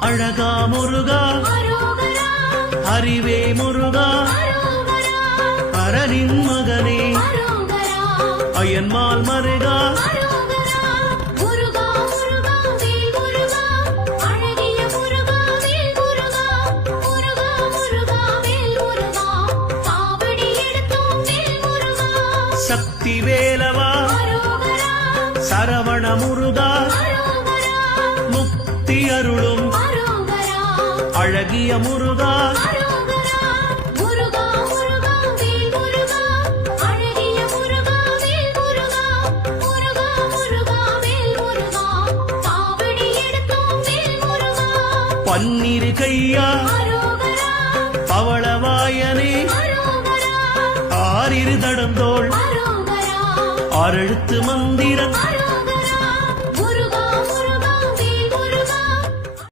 அழகா முருகா அறிவே முருகா அரணின் மகனே அயன்மால் மருகா சக்தி வேலவா சரவண முருகா முக்தி அருளும் அழகிய முருகா பன்னிரு கையா பவளவாயனே ஆறிரு தடந்தோள் ஆறெழுத்து மந்திரம்